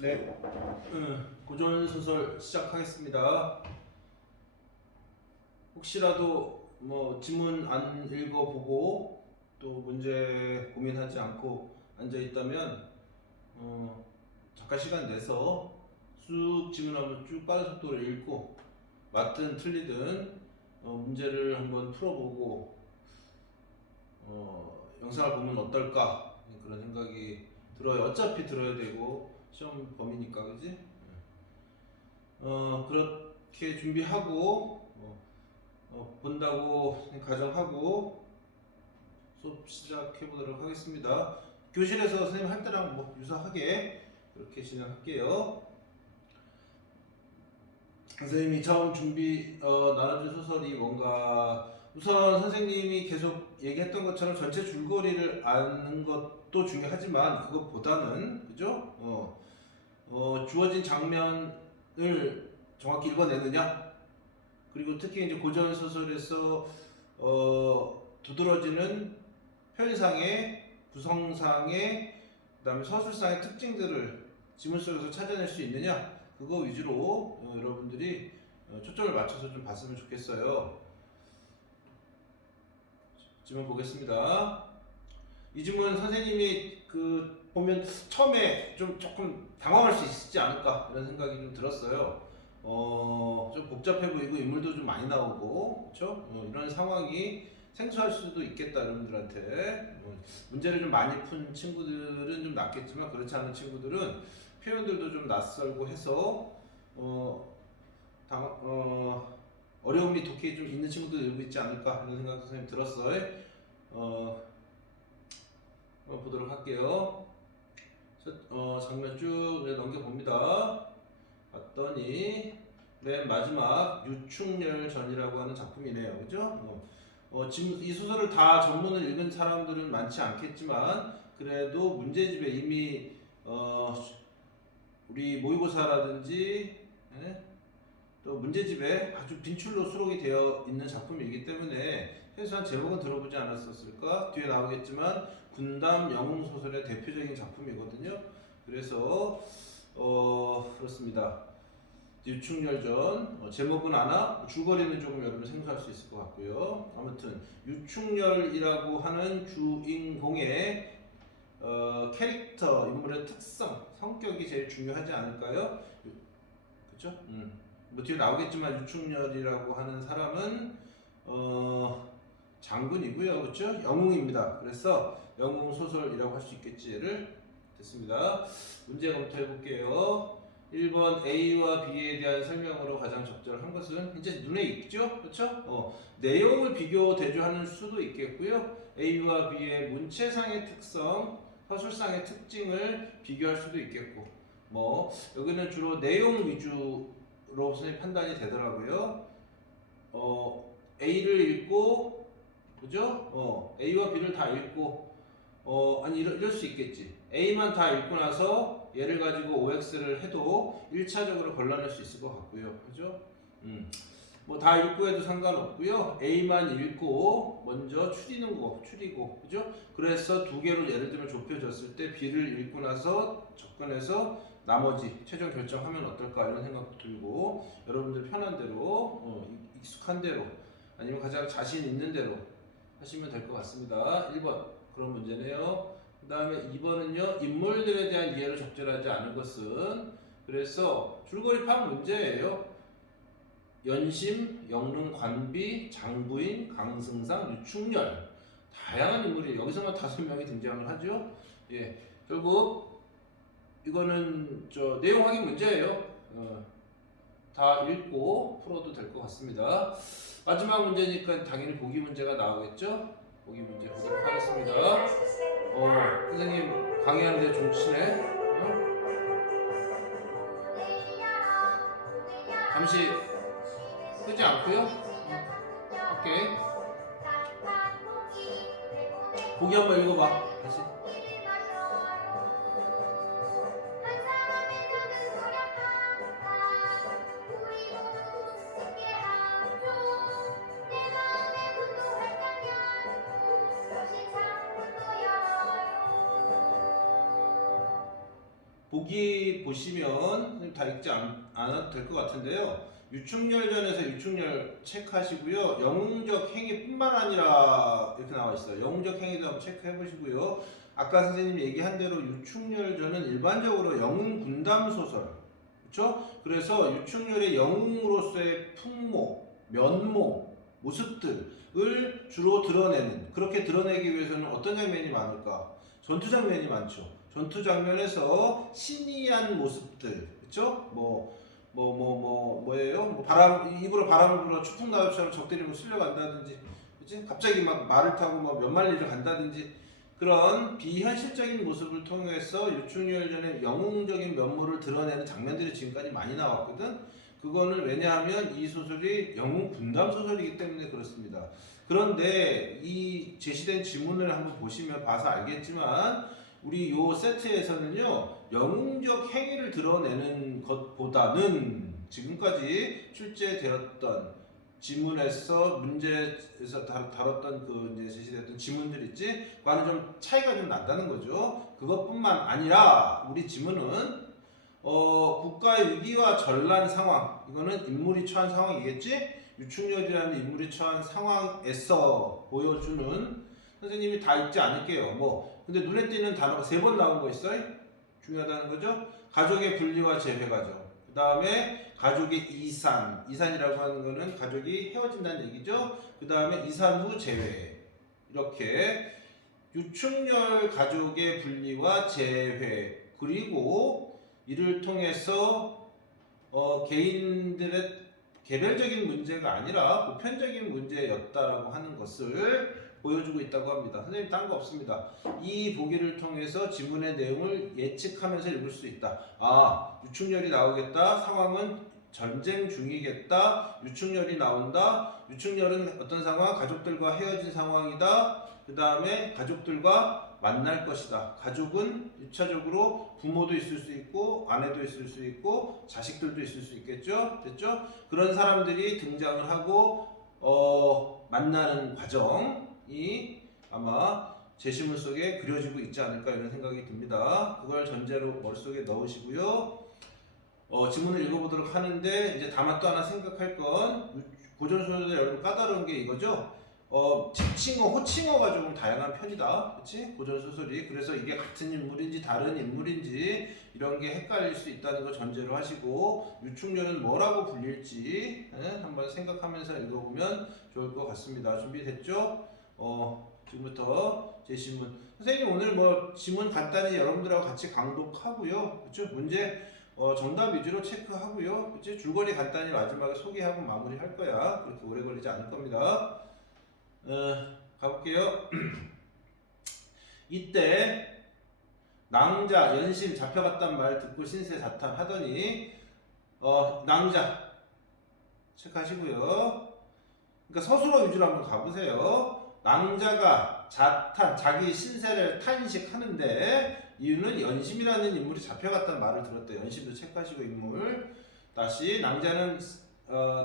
네, 고전 소설 시작하겠습니다. 혹시라도 뭐 지문 안 읽어보고 또 문제 고민하지 않고 앉아 있다면 잠깐 시간 내서 쑥 지문 한번 쭉 빠른 속도로 읽고 맞든 틀리든 문제를 한번 풀어보고 영상을 보면 어떨까 그런 생각이 들어요. 어차피 들어야 되고 시험 범위니까, 그지? 그렇게 준비하고 본다고 가정하고 수업 시작해 보도록 하겠습니다. 교실에서 선생님 할 때랑 뭐 유사하게 그렇게 진행할게요. 선생님이 처음 나눠준 소설이 뭔가, 우선 선생님이 계속 얘기했던 것처럼 전체 줄거리를 아는 것도 중요하지만 그것보다는, 그죠? 주어진 장면을 정확히 읽어내느냐, 그리고 특히 이제 고전 소설에서 두드러지는 표현상의, 구성상의, 그다음에 서술상의 특징들을 지문 속에서 찾아낼 수 있느냐, 그거 위주로 여러분들이 초점을 맞춰서 좀 봤으면 좋겠어요. 지문 보겠습니다. 이 지문 선생님이 보면 처음에 조금 당황할 수 있지 않을까 이런 생각이 좀 들었어요. 좀 복잡해 보이고 인물도 좀 많이 나오고, 그렇죠? 이런 상황이 생소할 수도 있겠다 여러분들한테. 문제를 좀 많이 푼 친구들은 좀 낫겠지만 그렇지 않은 친구들은 표현들도 좀 낯설고 해서 어려움이 독해 좀 있는 친구들도 일부 있지 않을까 이런 생각 선생님 들었어요. 한번 보도록 할게요. 장면 쭉 넘겨봅니다. 봤더니 맨 마지막 유충렬전이라고 하는 작품이네요. 그죠? 지금 이 소설을 다 전문을 읽은 사람들은 많지 않겠지만 그래도 문제집에 이미 우리 모의고사라든지, 예? 또 문제집에 아주 빈출로 수록이 되어 있는 작품이기 때문에 최소한 제목은 들어보지 않았었을까? 뒤에 나오겠지만 군담 영웅 소설의 대표적인 작품이거든요. 그래서 그렇습니다. 유충렬전, 제목은 아나 줄거리는 조금 여러분 생소할 수 있을 것 같고요. 아무튼 유충렬이라고 하는 주인공의 캐릭터, 인물의 특성, 성격이 제일 중요하지 않을까요? 그렇죠? 뭐 뒤에 나오겠지만 유충렬이라고 하는 사람은 장군이고요, 그렇죠? 영웅입니다. 그래서 영웅 소설이라고 할 수 있겠지. 얘를 됐습니다. 문제 검토해 볼게요. 1번 A와 B에 대한 설명으로 가장 적절한 것은 이제 눈에 익죠, 그렇죠? 내용을 비교 대조하는 수도 있겠고요. A와 B의 문체상의 특성, 서술상의 특징을 비교할 수도 있겠고, 뭐 여기는 주로 내용 위주로 선생님 판단이 되더라고요. A를 읽고, 그죠? A와 B를 다 읽고, 아니 이럴 수 있겠지. A만 다 읽고 나서 얘를 가지고 OX를 해도 1차적으로 걸러낼 수 있을 것 같고요. 그죠? 뭐 다 읽고 해도 상관없고요. A만 읽고 먼저 추리고, 그죠? 그래서 두 개로 예를 들면 좁혀졌을 때 B를 읽고 나서 접근해서 나머지 최종 결정하면 어떨까 이런 생각도 들고, 여러분들 편한 대로, 익숙한 대로, 아니면 가장 자신 있는 대로 하시면 될 것 같습니다. 1번 그런 문제네요. 그 다음에 2번은요, 인물들에 대한 이해를 적절하지 않은 것은, 그래서 줄거리 파악 문제예요. 연심, 영릉, 관비, 장부인, 강승상, 유충렬, 다양한 인물이 여기서만 5명이 등장을 하죠. 예, 결국 이거는 내용 확인 문제예요. 다 읽고 풀어도 될 것 같습니다. 마지막 문제니까 당연히 보기 문제가 나오겠죠? 보기 문제 보도록 하겠습니다. 선생님 강의하는데 좀 치네. 잠시 끄지 않고요. 오케이. 보기 한번 읽어봐. 다시. 보기 보시면 다 읽지 않아도 될 것 같은데요. 유충렬전에서 유충렬 체크하시고요. 영웅적 행위뿐만 아니라 이렇게 나와 있어요. 영웅적 행위도 한번 체크해 보시고요. 아까 선생님이 얘기한 대로 유충렬전은 일반적으로 영웅 군담 소설, 그렇죠? 그래서 유충렬의 영웅으로서의 풍모, 면모, 모습들을 주로 드러내는, 그렇게 드러내기 위해서는 어떤 장면이 많을까? 전투 장면이 많죠. 전투 장면에서 신이한 모습들, 그렇죠? 뭐예요? 뭐 입으로 바람을 불어 추풍 나우처럼 적들이 뭐 쓸려간다든지, 그치? 갑자기 막 말을 타고 뭐 몇 마리를 간다든지, 그런 비현실적인 모습을 통해서 유충렬전의 영웅적인 면모를 드러내는 장면들이 지금까지 많이 나왔거든. 그거는 왜냐하면 이 소설이 영웅 분담 소설이기 때문에 그렇습니다. 그런데 이 제시된 지문을 한번 보시면 봐서 알겠지만 우리 요 세트에서는요, 영웅적 행위를 드러내는 것보다는 지금까지 출제되었던 지문에서 문제에서 다뤘던 그 이제 제시됐던 지문들 있지? 그거는 좀 차이가 좀 난다는 거죠. 그것뿐만 아니라 우리 지문은 국가의 위기와 전란 상황, 이거는 인물이 처한 상황이겠지? 유충렬이라는 인물이 처한 상황에서 보여주는, 선생님이 다 읽지 않을게요. 근데 눈에 띄는 단어가 3번 나온 거 있어요? 중요하다는 거죠. 가족의 분리와 재회 과정, 그 다음에 가족의 이산이라고 하는 거는 가족이 헤어진다는 얘기죠. 그 다음에 이산 후 재회, 이렇게 유충렬 가족의 분리와 재회, 그리고 이를 통해서 개인들의 개별적인 문제가 아니라 보편적인 문제였다라고 하는 것을 보여주고 있다고 합니다. 선생님 딴 거 없습니다. 이 보기를 통해서 지문의 내용을 예측하면서 읽을 수 있다. 유충렬이 나오겠다. 상황은 전쟁 중이겠다. 유충렬이 나온다. 유충렬은 어떤 상황? 가족들과 헤어진 상황이다. 그 다음에 가족들과 만날 것이다. 가족은 1차적으로 부모도 있을 수 있고 아내도 있을 수 있고 자식들도 있을 수 있겠죠. 됐죠? 그런 사람들이 등장을 하고 만나는 과정이 아마 제시문 속에 그려지고 있지 않을까 이런 생각이 듭니다. 그걸 전제로 머릿속에 넣으시고요. 지문을 읽어보도록 하는데 이제 다만 또 하나 생각할 건 고전소설에 여러분 까다로운 게 이거죠. 지칭어, 호칭어가 조금 다양한 편이다. 그치? 고전소설이. 그래서 이게 같은 인물인지 다른 인물인지 이런 게 헷갈릴 수 있다는 거 전제로 하시고 유충렬은 뭐라고 불릴지 한번 생각하면서 읽어보면 좋을 것 같습니다. 준비됐죠? 지금부터 제시문. 선생님 오늘 뭐 지문 간단히 여러분들하고 같이 강독하고요. 그쵸? 문제 정답 위주로 체크하고요. 그치? 줄거리 간단히 마지막에 소개하고 마무리할 거야. 그렇게 오래 걸리지 않을 겁니다. 가볼게요. 이때 낭자 연심 잡혀갔단 말 듣고 신세 자탄하더니 낭자 체크하시고요. 그러니까 서술어 위주로 한번 가보세요. 낭자가 자탄 자기 신세를 탄식하는데 이유는 연심이라는 인물이 잡혀갔다는 말을 들었대. 연심도 체크하시고 인물. 다시 낭자는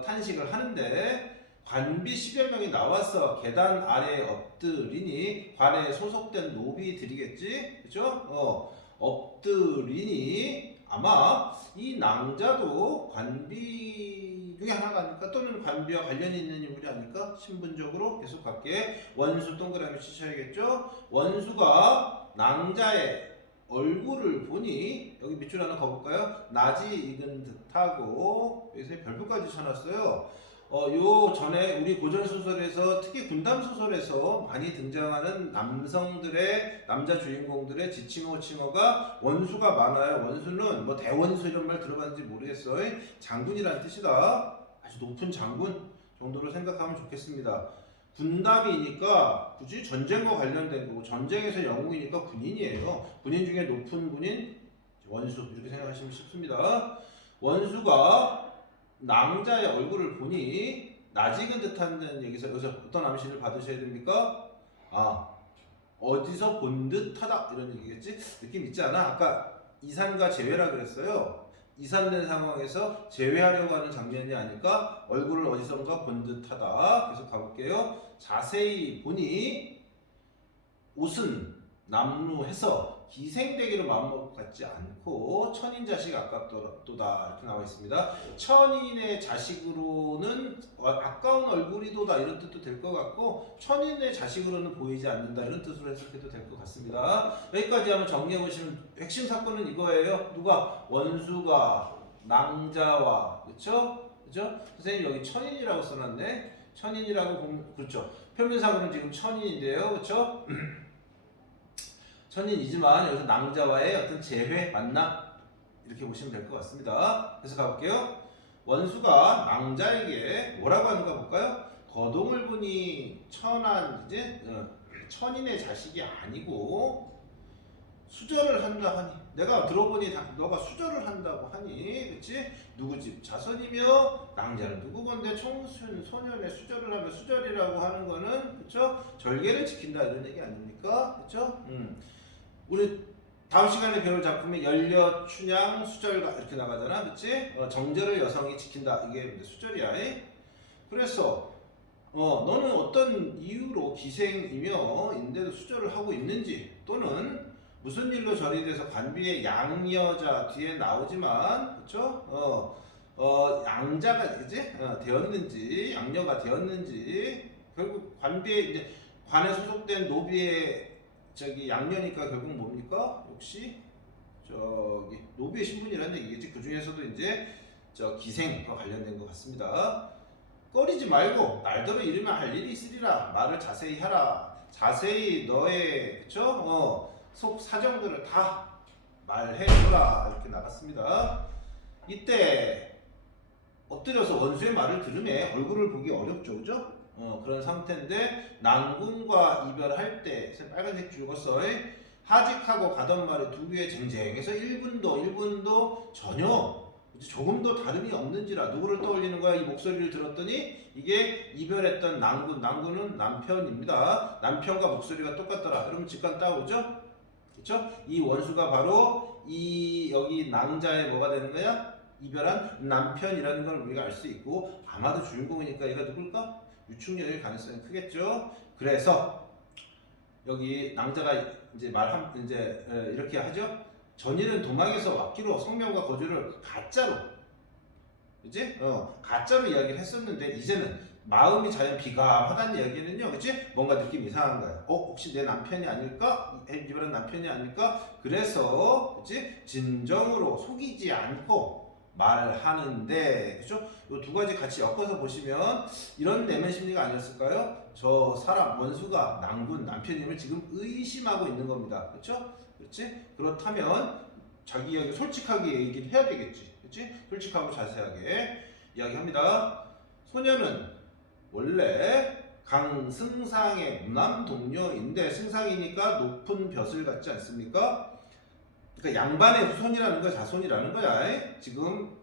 탄식을 하는데 관비 10여 명이 나와서 계단 아래에 엎드리니 관에 소속된 노비들이겠지? 그죠? 엎드리니 아마 이 낭자도 관비 중에 하나가 아닐까? 또는 관비와 관련이 있는 인물이 아닐까? 신분적으로 계속 갈게. 원수 동그라미 치셔야겠죠? 원수가 낭자의 얼굴을 보니 여기 밑줄 하나 가볼까요? 나지 익은 듯하고 여기서 별표까지 쳐놨어요. 요 전에 우리 고전소설에서 특히 군담소설에서 많이 등장하는 남자 주인공들의 지칭어, 호칭어가 원수가 많아요. 원수는 뭐 대원수 이런 말 들어봤는지 모르겠어요. 장군이란 뜻이다. 아주 높은 장군 정도로 생각하면 좋겠습니다. 군담이니까 굳이 전쟁과 관련된 거고 전쟁에서 영웅이니까 군인이에요. 군인 중에 높은 군인 원수 이렇게 생각하시면 쉽습니다. 원수가 낭자의 얼굴을 보니 낯익은 듯한 여기서 어떤 암시를 받으셔야 됩니까? 어디서 본 듯하다 이런 얘기겠지? 느낌 있지 않아? 아까 이산과 재회라 그랬어요. 이산된 상황에서 재회하려고 하는 장면이 아닐까? 얼굴을 어디선가 본 듯하다. 계속 가볼게요. 자세히 보니 옷은 남루해서 기생되기로 마음먹고 갖지 않고 천인 자식 아깝도다 이렇게 나와 있습니다. 천인의 자식으로는 아까운 얼굴이도다 이런 뜻도 될 것 같고 천인의 자식으로는 보이지 않는다 이런 뜻으로 해석해도 될 것 같습니다. 여기까지 한번 정리해 보시면 핵심 사건은 이거예요. 누가 원수가 낭자와 그렇죠? 선생님 여기 천인이라고 써놨네. 천인이라고 보면 그렇죠. 표면상으로는 지금 천인인데요, 그렇죠? 천인이지만 여기서 낭자와의 어떤 재회 만남 이렇게 보시면 될 것 같습니다. 그래서 가볼게요. 원수가 낭자에게 뭐라고 하는가 볼까요? 거동을 보니 천한 이제 천인의 자식이 아니고 수절을 한다 하니 내가 들어보니 너가 수절을 한다고 하니 그렇지? 누구 집 자손이며 낭자는 누구건데 청순 소년의 수절을 하면 수절이라고 하는 거는 그렇죠? 절개를 지킨다 이런 얘기 아닙니까? 그렇죠? 우리 다음 시간에 배울 작품이 연려, 춘향, 수절가 이렇게 나가잖아, 그렇지? 정절을 여성이 지킨다 이게 수절이야. 그래서 너는 어떤 이유로 기생이며 인데도 수절을 하고 있는지 또는 무슨 일로 절이 돼서 관비의 양여자 뒤에 나오지만 그렇죠? 양자가 이제 되었는지 양녀가 되었는지 결국 관비의 이제 관에 소속된 노비의 양녀니까 결국 뭡니까? 역시 노비의 신분이라는 얘기겠지. 그 중에서도 이제 기생과 관련된 것 같습니다. 꺼리지 말고 날더러 이르면 할 일이 있으리라. 말을 자세히 하라. 자세히 너의 그쵸? 속 사정들을 다 말해줘라. 이렇게 나갔습니다. 이때 엎드려서 원수의 말을 들으면 얼굴을 보기 어렵죠, 그죠? 그런 상태인데 난군과 이별할 때 빨간색 줄거 써 하직하고 가던 말이 두 귀에 쟁쟁해서 1분도 전혀 조금도 다름이 없는지라. 누구를 떠올리는 거야? 이 목소리를 들었더니 이게 이별했던 난군은 남편입니다. 남편과 목소리가 똑같더라. 그러면 직관 따오죠? 그렇죠? 이 원수가 바로 이 여기 낭자의 뭐가 되는 거야? 이별한 남편이라는 걸 우리가 알 수 있고 아마도 주인공이니까 얘가 누굴까? 유충녀일 가능성이 크겠죠. 그래서 여기 낭자가 이제 이렇게 하죠. 전일은 도망에서 왔기로 성명과 거주를 가짜로, 그지? 가짜로 이야기를 했었는데 이제는 마음이 자연 비감하다는 이야기는요, 그치? 뭔가 느낌 이상한 거야. 혹시 내 남편이 아닐까? 이별한 남편이 아닐까? 그래서, 그치? 진정으로 속이지 않고 말하는데, 그죠? 이 두 가지 같이 엮어서 보시면 이런 내면 심리가 아니었을까요? 저 사람, 원수가 남편님을 지금 의심하고 있는 겁니다. 그렇죠? 그렇지? 그렇다면 자기 이야기 솔직하게 얘기를 해야 되겠지. 그렇지? 솔직하고 자세하게 이야기합니다. 소녀는 원래 강승상의 무남 동료인데 승상이니까 높은 벼슬 같지 않습니까? 그러니까 양반의 후손이라는 거야, 자손이라는 거야. 지금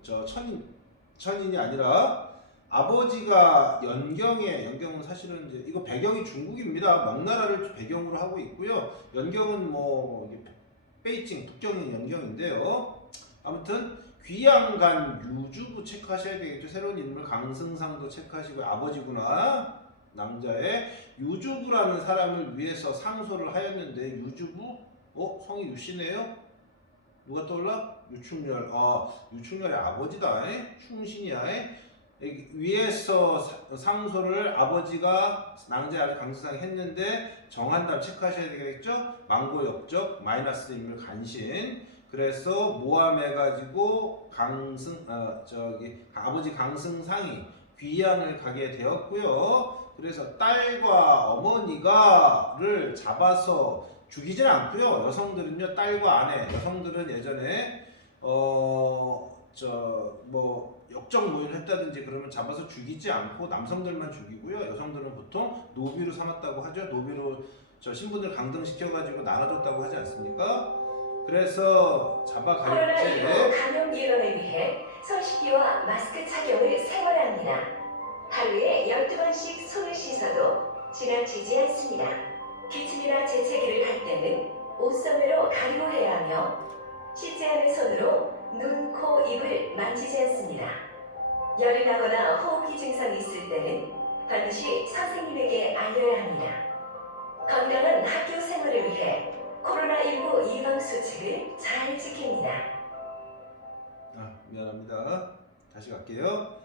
천인이 아니라 아버지가 연경은 사실은 이제 이거 배경이 중국입니다. 명나라를 배경으로 하고 있고요. 연경은 뭐 베이징 북경인 연경인데요. 아무튼 귀양간 유주부 체크하셔야 되겠죠. 새로운 인물 강승상도 체크하시고 아버지구나. 남자의 유주부라는 사람을 위해서 상소를 하였는데 유주부? 성이 유씨네요. 누가 떠올라? 유충렬. 유충렬의 아버지다. 충신이야. 위에서 상소를 아버지가 낭자 강승상이 했는데 정한 다음 체크하셔야 되겠죠? 망고 역적 마이너스 인물 간신. 그래서 모함해가지고 아버지 강승상이 귀양을 가게 되었고요. 그래서 딸과 어머니가를 잡아서 죽이진 않고요. 여성들은요, 딸과 아내, 여성들은 예전에 역적 모의를 했다든지 그러면 잡아서 죽이지 않고 남성들만 죽이고요. 여성들은 보통 노비로 삼았다고 하죠. 노비로 신분을 강등시켜가지고 나눠줬다고 하지 않습니까? 그래서 잡아갈 때 코로나19 감염 예방을 위해 손씻기와 마스크 착용을 생활합니다. 하루에 12번씩 손을 씻어도 지나치지 않습니다. 기침이나 재채기를 할 때는 옷소매로 가리고 해야 하며 씻지 않은 손으로 눈, 코, 입을 만지지 않습니다. 열이 나거나 호흡기 증상이 있을 때는 반드시 선생님에게 알려야 합니다. 건강한 학교 생활을 위해 코로나19 예방 수칙을 잘 지킵니다. 미안합니다. 다시 갈게요.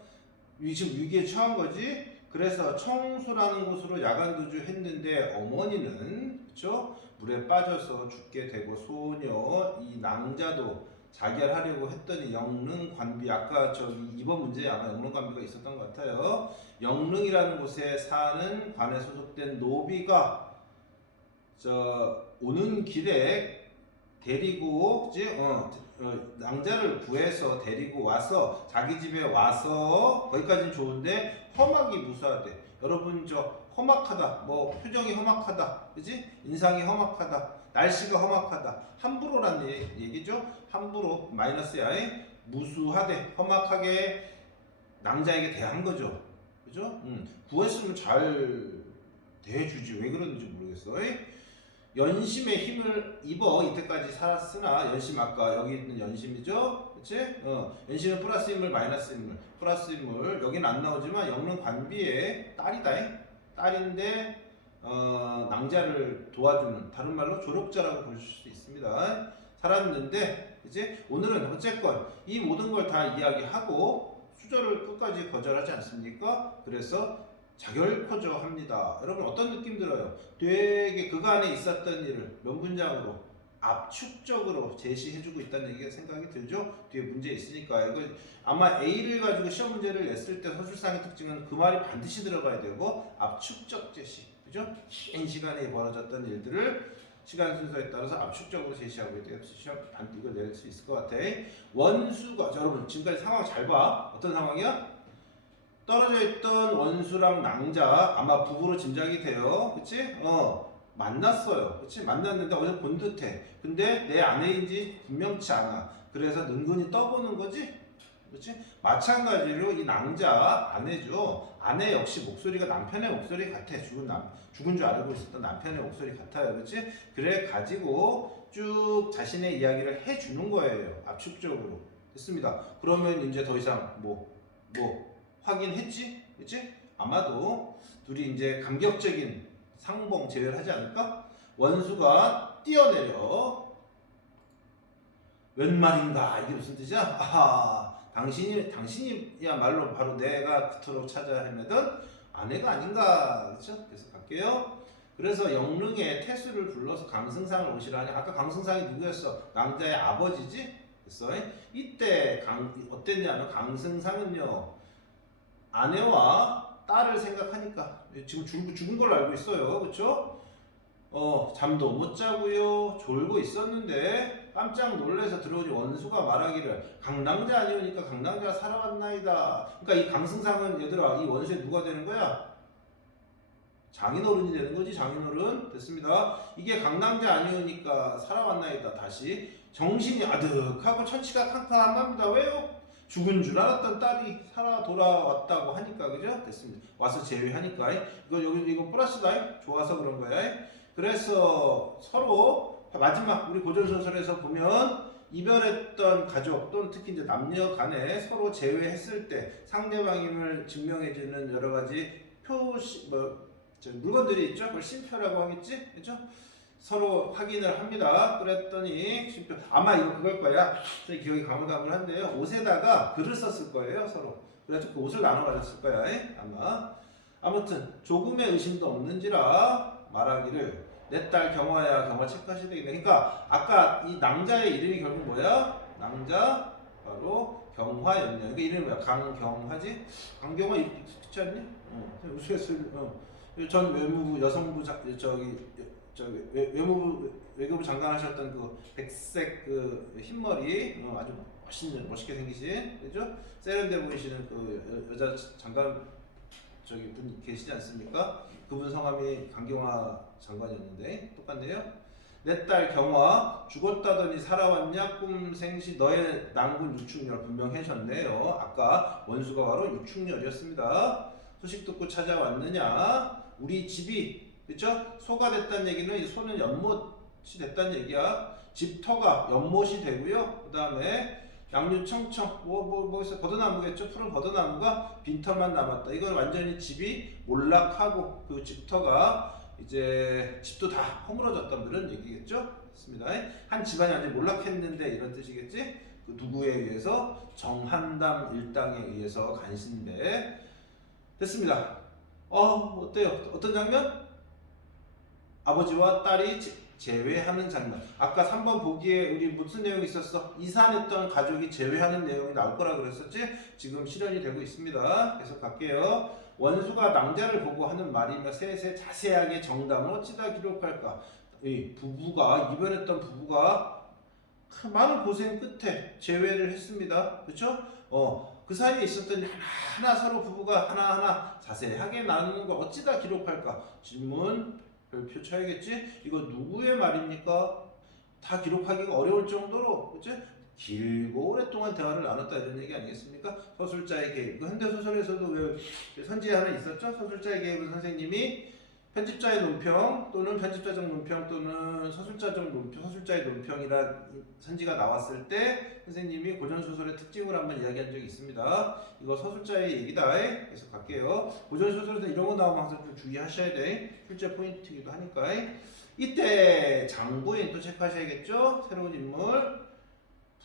지금 위기에 처한 거지? 그래서 청소라는 곳으로 야간 도주했는데 어머니는 그쵸? 물에 빠져서 죽게 되고 소녀 이 낭자도 자결하려고 했더니 영릉 관비 아까 저기 이번 문제에 아마 영릉 관비가 있었던 것 같아요. 영릉이라는 곳에 사는 관에 소속된 노비가 오는 길에 데리고 그치? 낭자를 구해서 데리고 와서 자기 집에 와서 거기까지는 좋은데 험하기 무사하대. 여러분 험악하다 뭐 표정이 험악하다 그지? 인상이 험악하다 날씨가 험악하다 함부로란 얘기죠. 함부로 마이너스야. 무수하대 험악하게 낭자에게 대한 거죠. 그죠? 구했으면 잘 대해주지 왜 그러는지 모르겠어. 연심의 힘을 입어 이때까지 살았으나 연심 아까 여기 있는 연심이죠, 그렇지? 연심은 플러스 인물 마이너스 인물 플러스 인물 여기는 안 나오지만 영릉 관비의 딸이다. 딸인데 낭자를 도와주는 다른 말로 조력자라고 볼 수 있습니다. 살았는데 이제 오늘은 어쨌건 이 모든 걸 다 이야기하고 수절을 끝까지 거절하지 않습니까? 그래서 자결코저 합니다. 여러분 어떤 느낌 들어요? 되게 그간에 있었던 일을 몇 문장으로 압축적으로 제시해주고 있다는 얘기가 생각이 들죠? 뒤에 문제 있으니까 이거 아마 A를 가지고 시험 문제를 냈을 때 서술상의 특징은 그 말이 반드시 들어가야 되고 압축적 제시, 그죠? 긴 시간에 벌어졌던 일들을 시간 순서에 따라서 압축적으로 제시하고 있대요. 시험 반드시 이거 낼 수 있을 것 같아. 원수가 여러분 지금까지 상황 잘 봐. 어떤 상황이야? 떨어져 있던 원수랑 낭자 아마 부부로 짐작이 돼요. 그치? 만났어요. 그치? 만났는데 어제 본 듯해. 근데 내 아내인지 분명치 않아. 그래서 능근히 떠보는 거지? 그치? 마찬가지로 이 낭자 아내죠. 아내 역시 목소리가 남편의 목소리 같아. 죽은 줄 알고 있었던 남편의 목소리 같아요. 그치? 그래 가지고 쭉 자신의 이야기를 해주는 거예요. 압축적으로. 됐습니다. 그러면 이제 더 이상 확인했지? 그치? 아마도 둘이 이제 감격적인 상봉 재회를 하지 않을까? 원수가 뛰어내려 웬 말인가? 이게 무슨 뜻이야? 아하, 당신이야말로 바로 내가 그토록 찾아야 헤매던 아내가 아닌가? 그렇죠? 그래서 갈게요. 그래서 영릉의 태수를 불러서 강승상을 오시라 하니 아까 강승상이 누구였어? 낭자의 아버지지? 됐어? 이때 어땠냐면 강승상은요 아내와 딸을 생각하니까 지금 죽은 걸로 알고 있어요. 그렇죠? 잠도 못 자고요. 졸고 있었는데 깜짝 놀라서 들어오니 원수가 말하기를 강낭자 아니오니까 강낭자가 살아왔나이다. 그러니까 이 강승상은 얘들아 이 원수에 누가 되는 거야? 장인어른이 되는 거지. 장인어른. 됐습니다. 이게 강낭자 아니오니까 살아왔나이다. 다시 정신이 아득하고 천치가 캄캄합니다. 왜요? 죽은 줄 알았던 딸이 살아 돌아왔다고 하니까 그죠? 됐습니다. 와서 재회하니까 이거 플러스다. 좋아서 그런 거야. 그래서 서로 마지막 우리 고전소설에서 보면 이별했던 가족 또는 특히 이제 남녀 간에 서로 재회했을 때 상대방임을 증명해주는 여러 가지 표시 물건들이 있죠. 그걸 심표라고 하겠지, 그죠? 서로 확인을 합니다. 그랬더니 심표 아마 이거 그걸 거야. 기억이 가물가물한데요. 옷에다가 글을 썼을 거예요, 서로. 그래서 그 옷을 나눠 가졌을 거야, 아마. 아무튼 조금의 의심도 없는지라 말하기를 내 딸 경화야, 경화 체크하셔야 되겠네. 그러니까 아까 이 낭자의 이름이 결국 뭐야? 낭자 바로 경화였냐. 그러니까 이름이 뭐야? 강경화지? 강경화 익숙치 않니? 우스갯소리. 전 외무부 여성부 외교부 장관 하셨던 그 백색 그 흰머리 아주 멋있게 생기신 그죠? 세련돼 보이시는 그 여자 장관 분 계시지 않습니까? 그분 성함이 강경화 장관이었는데 똑같네요. 내 딸 경화 죽었다더니 살아왔냐 꿈생시 너의 낭군 유충렬 분명해졌네요. 아까 원수가 바로 유충렬이었습니다. 소식 듣고 찾아왔느냐? 우리 집이 그렇죠? 소가 됐다는 얘기는 소는 연못이 됐다는 얘기야. 집터가 연못이 되고요. 그 다음에 양류청청 뭐 있어? 버드나무겠죠? 푸른 버드나무가 빈터만 남았다. 이건 완전히 집이 몰락하고 그 집터가 이제 집도 다 허물어졌다 이런 얘기겠죠? 됐습니다. 한 집안이 완전 몰락했는데 이런 뜻이겠지? 그 누구에 의해서? 정한담 일당에 의해서 간신배. 됐습니다. 어때요? 어떤 장면? 아버지와 딸이 재회하는 장면. 아까 3번 보기에 우리 무슨 내용이 있었어? 이산했던 가족이 재회하는 내용이 나올 거라 그랬었지? 지금 실현이 되고 있습니다. 계속 갈게요. 원수가 낭자를 보고 하는 말이며 셋의 자세하게 정담을 어찌다 기록할까? 이 부부가 이별했던 부부가 많은 고생 끝에 재회를 했습니다. 그렇죠? 그 사이에 있었던 하나 서로 부부가 하나하나 자세하게 나누는 걸 어찌다 기록할까? 질문 별표 쳐야겠지? 이거 누구의 말입니까? 다 기록하기가 어려울 정도로 그치? 길고 오랫동안 대화를 나눴다 이런 얘기 아니겠습니까? 서술자의 개입. 현대소설에서도 왜 선지에 하나 있었죠? 서술자의 개입은 선생님이 편집자의 논평 또는 편집자적 논평 또는 서술자적 논평, 서술자의 논평이란 선지가 나왔을 때 선생님이 고전소설의 특징을 한번 이야기한 적이 있습니다. 이거 서술자의 얘기다. 계속 갈게요. 고전소설에서 이런 거 나오면 항상 좀 주의하셔야 돼. 출제 포인트이기도 하니까. 이때 장부인 또 체크하셔야겠죠? 새로운 인물.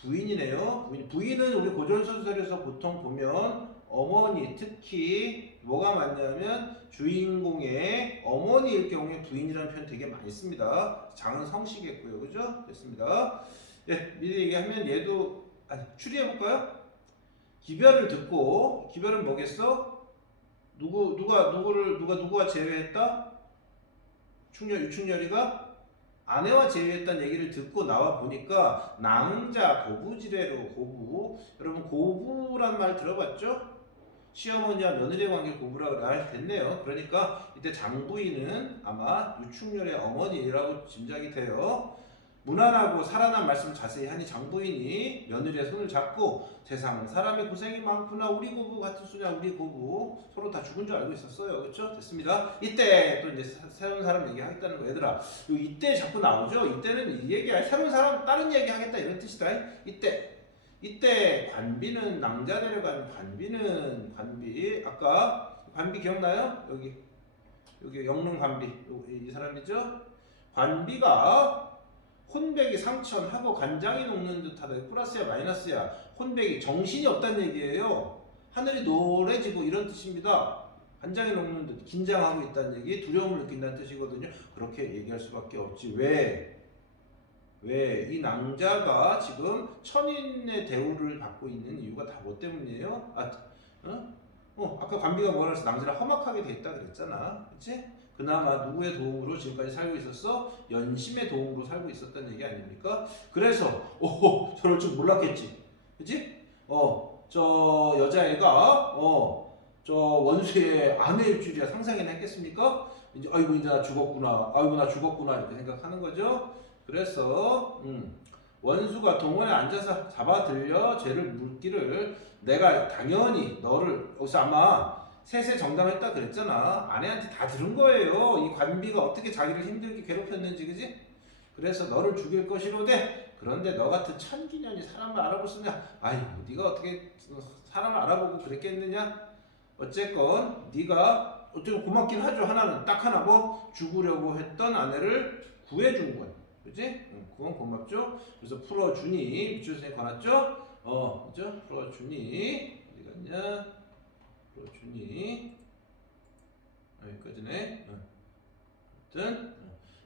부인이네요. 부인은 우리 고전소설에서 보통 보면 어머니, 특히 뭐가 많냐면 주인공의 어머니일 경우에 부인이라는 표현 되게 많이 씁니다. 장은 성씨겠고요. 그죠? 됐습니다. 예, 미리 얘기하면 얘도 추리해볼까요? 기별을 듣고, 기별은 뭐겠어? 누구와 제외했다? 유충렬이가 아내와 제외했다는 얘기를 듣고 나와 보니까 낭자, 고부지례로 고부. 여러분 고부란 말 들어봤죠? 시어머니와 며느리의 관계 고부라고 됐네요. 그러니까 이때 장부인은 아마 유충렬의 어머니라고 짐작이 돼요. 무난하고 살아난 말씀을 자세히 하니 장부인이 며느리의 손을 잡고 세상 사람의 고생이 많구나. 우리 고부 같은 수냐 우리 고부. 서로 다 죽은 줄 알고 있었어요. 그렇죠? 됐습니다. 이때 또 이제 새로운 사람 얘기하겠다는 거. 얘들아 이때 자꾸 나오죠. 이때는 이 얘기야. 새로운 사람 다른 얘기 하겠다 이런 뜻이다. 이때 관비는 낭자 데려간 관비 아까 관비 기억나요? 여기 영릉 관비 이 사람이죠. 관비가 혼백이 상천하고 간장이 녹는 듯하다. 플러스야 마이너스야? 혼백이 정신이 없다는 얘기예요. 하늘이 노래지고 이런 뜻입니다. 간장이 녹는 듯 긴장하고 있다는 얘기, 두려움을 느낀다는 뜻이거든요. 그렇게 얘기할 수밖에 없지. 왜 이 낭자가 지금 천인의 대우를 받고 있는 이유가 다 뭐 때문이에요? 아까 관비가 뭐라 했어? 낭자를 험악하게 돼 있다 그랬잖아. 그치? 그나마 누구의 도움으로 지금까지 살고 있었어? 연심의 도움으로 살고 있었다는 얘기 아닙니까? 그래서 저럴 줄 몰랐겠지. 그치? 저 여자애가 저 원수의 아내일 줄이야 상상이나 했겠습니까? 이제 아이고 이제 나 죽었구나 이렇게 생각하는 거죠. 그래서 원수가 동원에 앉아서 잡아들여 죄를 묻기를 내가 당연히 너를 여기서 아마 셋에 정당했다 그랬잖아. 아내한테 다 들은 거예요. 이 관비가 어떻게 자기를 힘들게 괴롭혔는지. 그지? 그래서 너를 죽일 것이로되 그런데 너 같은 천기년이 사람을 알아볼 수냐? 아이고 네가 어떻게 사람을 알아보고 그랬겠느냐? 어쨌건 네가 어쨌든 고맙긴 하죠. 하나는 딱 하나고 죽으려고 했던 아내를 구해준 건 그지? 그건 고맙죠. 그래서 풀어주니 미추 선생님 관았죠? 그죠? 풀어주니 어디 갔냐? 풀어주니 여기까지네. 아무튼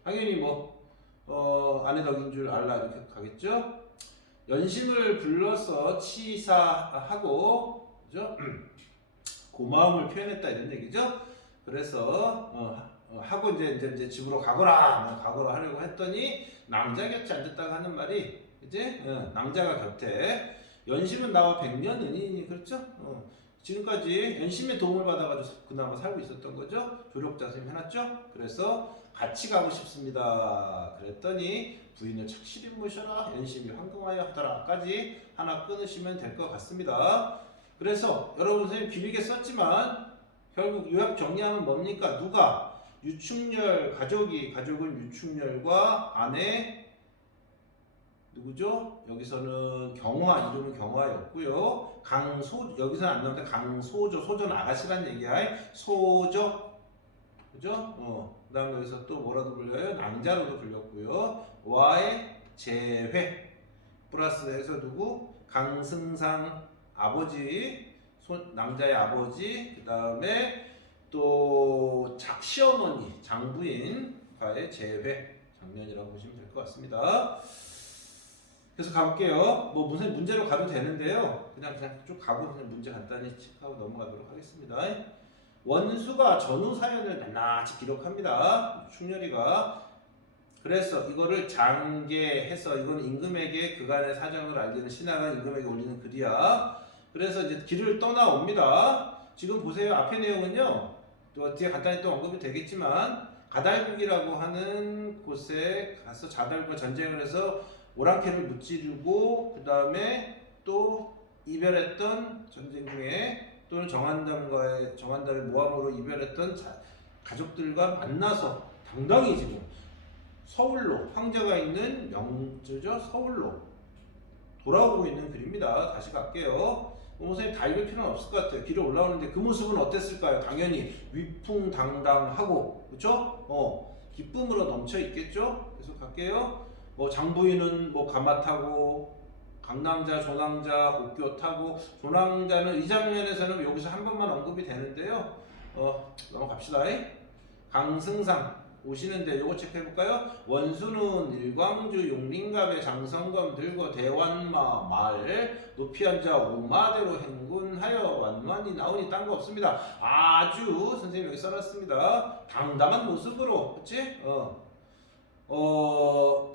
당연히 아내 덕인 줄 알라 이렇게 가겠죠. 연심을 불러서 치사하고 그죠? 고마움을 표현했다 이런 얘기죠. 그래서 하고 이제 집으로 가거라 하려고 했더니 낭자 곁에 앉았다가 하는 말이 이제 낭자가 곁에 연심은 나와 100년 은인이니 그렇죠? 지금까지 연심의 도움을 받아가지고 그나마 살고 있었던 거죠. 조력자 선생님 해놨죠. 그래서 같이 가고 싶습니다. 그랬더니 부인을 착실히 모셔라 연심이 황금하여 하더라까지 하나 끊으시면 될 것 같습니다. 그래서 여러분 선생님 길게 썼지만 결국 요약 정리하면 뭡니까? 누가? 유충렬 가족은 유충렬과 아내 누구죠? 여기서는 경화 이름은 경화였고요. 여기서는 안 나오는데 강소조 소조는 아가씨란 얘기야. 소조 그죠? 그다음에 여기서 또 뭐라도 불려요? 낭자로도 불렸고요. 와의 재회 플러스해서 누구? 강승상 아버지, 낭자의 아버지, 그다음에 또 시어머니, 장부인과의 재회 장면이라고 보시면 될 것 같습니다. 그래서 가볼게요. 뭐 무슨 문제로 가도 되는데요. 그냥 쭉 가고 그냥 문제 간단히 체크하고 넘어가도록 하겠습니다. 원수가 전후 사연을 낱낱이 기록합니다. 충렬이가. 그래서 이거를 장계해서 이건 임금에게 그간의 사정을 알리는 신하가 임금에게 올리는 글이야. 그래서 이제 길을 떠나옵니다. 지금 보세요. 앞의 내용은요. 또 뒤에 간단히 또 언급이 되겠지만 가달국이라고 하는 곳에 가서 자달과 전쟁을 해서 오랑캐를 무찌르고 그 다음에 또 이별했던 전쟁 중에 또는 정한담의 모함으로 이별했던 가족들과 만나서 당당히 지금 서울로 황제가 있는 명주죠 서울로 돌아오고 있는 글입니다. 다시 갈게요. 선생님 다 읽을 필요는 없을 것 같아요. 길에 올라오는데 그 모습은 어땠을까요? 당연히 위풍당당하고 그렇죠? 기쁨으로 넘쳐 있겠죠. 계속 갈게요. 장부인은 뭐 가마 타고 강낭자, 조낭자, 옥교 타고 조낭자는 이 장면에서는 여기서 한 번만 언급이 되는데요. 넘어갑시다. 강승상 오시는데 요거 체크해볼까요? 원수는 일광주 용린갑에 장성검 들고 대완마 말 높이 앉아 오마대로 행군하여 완만히 나오니 딴 거 없습니다. 아주 선생님이 여기 써놨습니다. 당당한 모습으로 그치?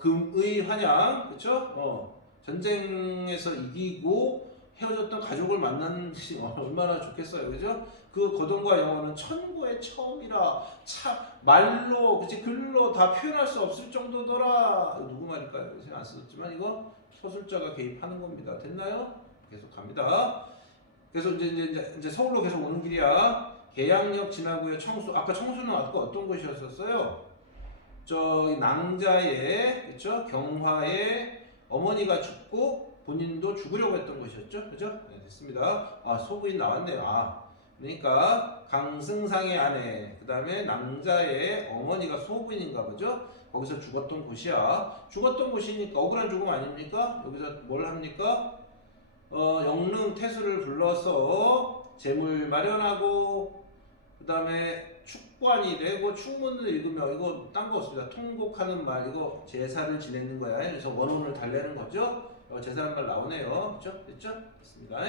금의 환영 그쵸? 전쟁에서 이기고 헤어졌던 가족을 만나는 것이 얼마나 좋겠어요 그죠? 그 거동과 영어는 천고의 처음이라 참 말로 그치 글로 다 표현할 수 없을 정도더라. 이거 누구 말일까요? 제가 안 썼지만 이거 서술자가 개입하는 겁니다. 됐나요? 계속 갑니다. 그래서 이제 서울로 계속 오는 길이야. 계양역 지나고요. 청수 아까 청수는 아까 어떤 곳이었었어요? 저기 낭자의 그쵸? 경화의 어머니가 죽고 본인도 죽으려고 했던 곳이었죠. 그죠? 네, 됐습니다. 소부인 나왔네요. 그러니까 강승상의 아내, 그 다음에 낭자의 어머니가 소부인인가 보죠. 거기서 죽었던 곳이야. 죽었던 곳이니까 억울한 죽음 아닙니까? 여기서 뭘 합니까? 영릉 태수를 불러서 재물 마련하고 그 다음에 축관이 되고 축문을 읽으며 이거 딴 거 없습니다. 통곡하는 말 이거 제사를 지내는 거야. 그래서 원혼을 달래는 거죠. 제사하는 말 나오네요. 그렇죠? 됐죠? 됐습니다.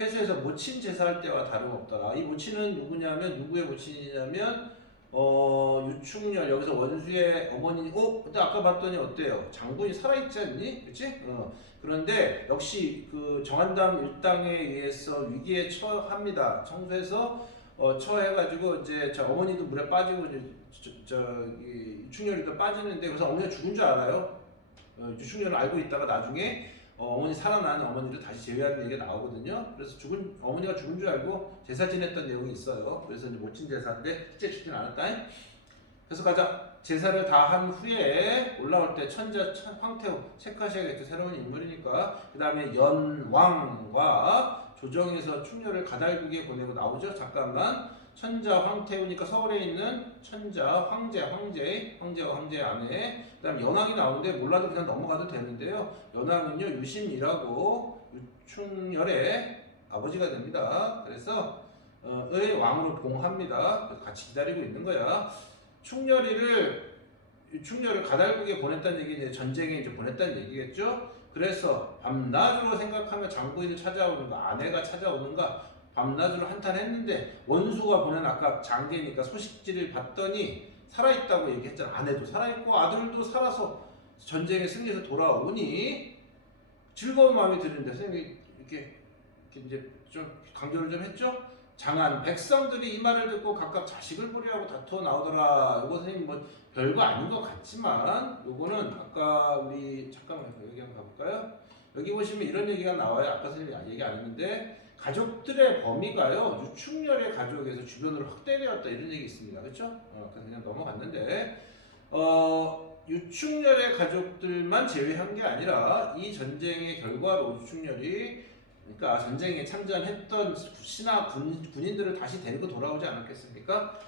해수에서 모친 제사할 때와 다름없더라. 이 모친은 누구냐면 누구의 모친이냐면 유충렬 여기서 원수의 어머니. 그때 아까 봤더니 어때요? 장군이 살아있지 않니? 그렇지? 그런데 역시 그 정한담 일당에 의해서 위기에 처합니다. 청소해서 처해가지고 이제 저 어머니도 물에 빠지고 이제 유충렬이도 빠지는데 그래서 어머니가 죽은 줄 알아요. 유충렬을 알고 있다가 나중에 어머니 살아난 어머니를 다시 제외하는 얘기가 나오거든요. 그래서 어머니가 죽은 줄 알고 제사 지냈던 내용이 있어요. 그래서 이제 모친 제사인데 실제 죽진 않았다. 그래서 가자. 제사를 다 한 후에 올라올 때 천자 황태후 체크하셔야겠죠. 새로운 인물이니까. 그 다음에 연왕과 조정에서 충렬을 가달국에 보내고 나오죠. 잠깐만. 천자 황태우니까 서울에 있는 천자 황제와 황제의 아내. 그 다음 연왕이 나오는데 몰라도 그냥 넘어가도 되는데요. 연왕은요 유심이라고 유충렬의 아버지가 됩니다. 그래서 의 왕으로 봉합니다. 그래서 같이 기다리고 있는 거야. 충렬을 가달국에 보냈다는 얘기는 전쟁에 이제 보냈다는 얘기겠죠. 그래서 밤낮으로 생각하면 장부인을 찾아오는가 아내가 찾아오는가 밤낮으로 한탄했는데 원수가 보낸 아까 장계니까 소식지를 봤더니 살아있다고 얘기했잖아. 아내도 살아있고 아들도 살아서 전쟁에 승리해서 돌아오니 즐거운 마음이 드는데 선생님이 이렇게 이제 좀 강조를 좀 했죠. 장한 백성들이 이 말을 듣고 각각 자식을 보려고 다투어 나오더라. 이거 선생님 뭐 별거 아닌 것 같지만 요거는 아까 우리 잠깐만 여기 한번 가볼까요? 여기 보시면 이런 얘기가 나와요. 아까 선생님이 얘기 안 했는데 가족들의 범위가요 유충렬의 가족에서 주변으로 확대되었다 이런 얘기 있습니다. 그렇죠? 그냥 넘어갔는데 유충렬의 가족들만 제외한 게 아니라 이 전쟁의 결과로 유충렬이 그러니까 전쟁에 참전했던 신하 군인들을 다시 데리고 돌아오지 않았겠습니까?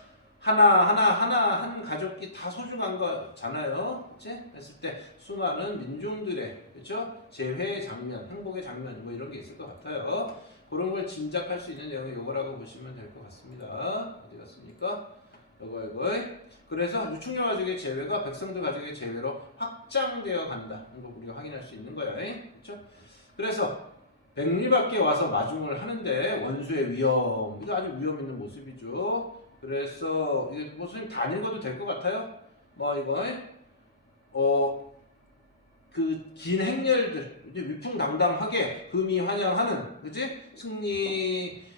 한 가족이 다 소중한 거잖아요. 그치? 했을 때 수많은 민중들의 그렇죠? 재회의 장면, 행복의 장면 뭐 이런 게 있을 것 같아요. 그런 걸 짐작할 수 있는 내용이 이거라고 보시면 될 것 같습니다. 어디 갔습니까? 이거. 그래서 유충렬 가족의 재회가 백성들 가족의 재회로 확장되어 간다. 이거 우리가 확인할 수 있는 거야. 그렇죠? 그래서 백리 밖에 와서 마중을 하는데 원수의 위험, 이거 아주 위험 있는 모습이죠. 그래서 이게 뭐 선생님 다 읽어도 될 것 같아요. 뭐 이거 그 긴 행렬들 이제 위풍당당하게 금이 환영하는 그지 승리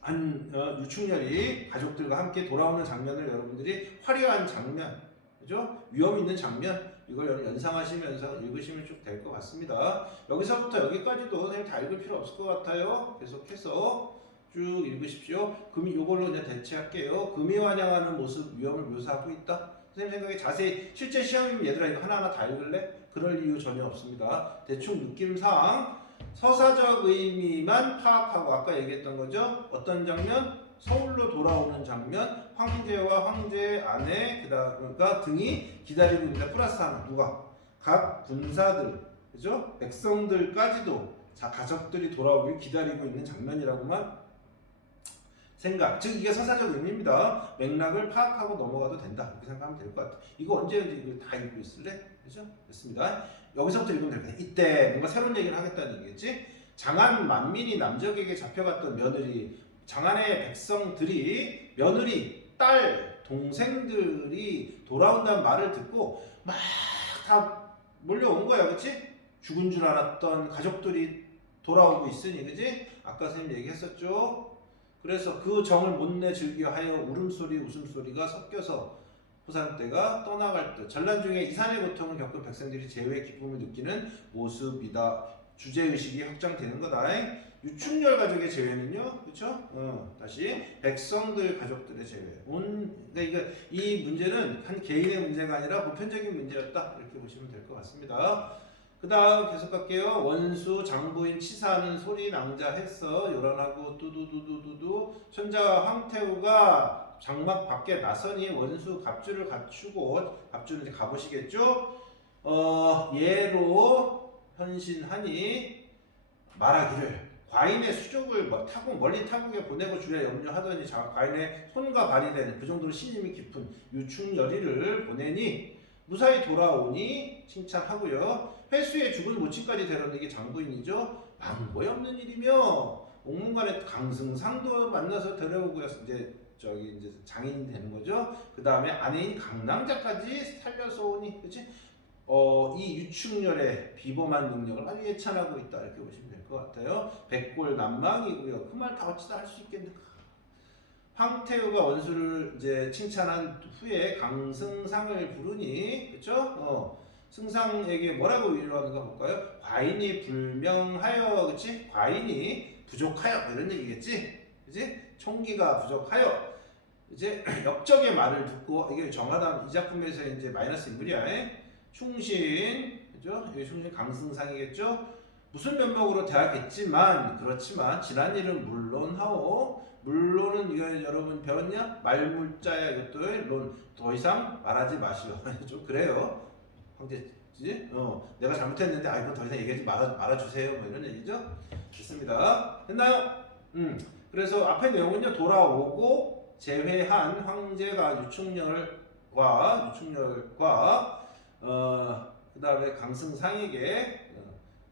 한 유충렬이 가족들과 함께 돌아오는 장면을 여러분들이 화려한 장면, 그죠? 위험 있는 장면 이걸 연상하시면서 읽으시면 쭉 될 것 같습니다. 여기서부터 여기까지도 선생님 다 읽을 필요 없을 것 같아요. 계속해서 쭉 읽으십시오. 금이 요걸로 그냥 대체할게요. 금이 환영하는 모습 위험을 묘사하고 있다. 선생님 생각에 자세히 실제 시험이면 얘들아 이거 하나하나 다 읽을래? 그럴 이유 전혀 없습니다. 대충 느낌상 서사적 의미만 파악하고 아까 얘기했던 거죠. 어떤 장면? 서울로 돌아오는 장면, 황제와 황제의 아내 그다음가 등이 기다리고 있는데 플러스 하나 누가? 각 군사들, 그죠? 백성들까지도 자 가족들이 돌아오길 기다리고 있는 장면이라고만 생각. 즉 이게 서사적 의미입니다. 맥락을 파악하고 넘어가도 된다. 이렇게 생각하면 될 것 같아. 이거 언제 이거 다 읽고 있을래? 그죠? 됐습니다. 여기서부터 읽으면 될 거야. 이때 뭔가 새로운 얘기를 하겠다는 얘기겠지? 장안 만민이 남적에게 잡혀갔던 며느리, 장안의 백성들이 며느리, 딸, 동생들이 돌아온다는 말을 듣고 막 다 몰려온 거야, 그렇지? 죽은 줄 알았던 가족들이 돌아오고 있으니, 그렇지? 아까 선생님 얘기했었죠. 그래서 그 정을 못내 즐겨하여 울음소리, 웃음소리가 섞여서 호산 때가 떠나갈 때 전란 중에 이산의 고통을 겪은 백성들이 재회의 기쁨을 느끼는 모습이다. 주제의식이 확장되는 거다. 유충렬 가족의 재회는요, 그렇죠? 다시 백성들 가족들의 재회. 그러니까 이 문제는 한 개인의 문제가 아니라 보편적인 문제였다. 이렇게 보시면 될 것 같습니다. 그 다음 계속 갈게요. 원수 장부인 치사하는 소리 낭자했어. 요란하고 뚜두두두두두. 손자와 황태우가 장막 밖에 나서니 원수 갑주를 갖추고 갑주는 이제 갑옷이겠죠. 예로 현신하니 말하기를 과인의 수족을 멀리 타국에 보내고 주려 염려하더니 과인의 손과 발이 되는 그 정도로 신임이 깊은 유충열이를 보내니 무사히 돌아오니 칭찬하고요. 회수의 죽은 모친까지 데려오는 게 장부인이죠. 망고에 없는 일이며 옥문관의 강승상도 만나서 데려오고요. 이제 장인이 되는 거죠. 그 다음에 아내인 강남자까지 살려서 오니, 그렇지? 이 유충렬의 비범한 능력을 아주 예찬하고 있다. 이렇게 보시면 될 것 같아요. 백골난망이고요. 그 말 다 어찌다 할 수 있겠는가. 황태우가 원수를 이제 칭찬한 후에 강승상을 부르니, 그렇죠? 승상에게 뭐라고 위로하는가 볼까요? 과인이 불명하여, 그렇지? 과인이 부족하여 이런 얘기겠지, 그렇지? 총기가 부족하여 이제 역적의 말을 듣고 이게 정하다 이 작품에서 이제 마이너스 인물이야. 충신, 그죠? 이게 충신 강승상이겠죠? 무슨 면목으로 대하겠지만 그렇지만 지난 일은 물론하오. 물론은 이거 여러분 배웠냐? 말물자야 이것도 론 더 이상 말하지 마시오. 좀 그래요. 황제지? 내가 잘못했는데 이건 더 이상 얘기하지 말아주세요. 뭐 이런 얘기죠. 됐습니다. 됐나요? 그래서 앞의 내용은요. 돌아오고 재회한 황제가 유충렬과 그 다음에 강승상에게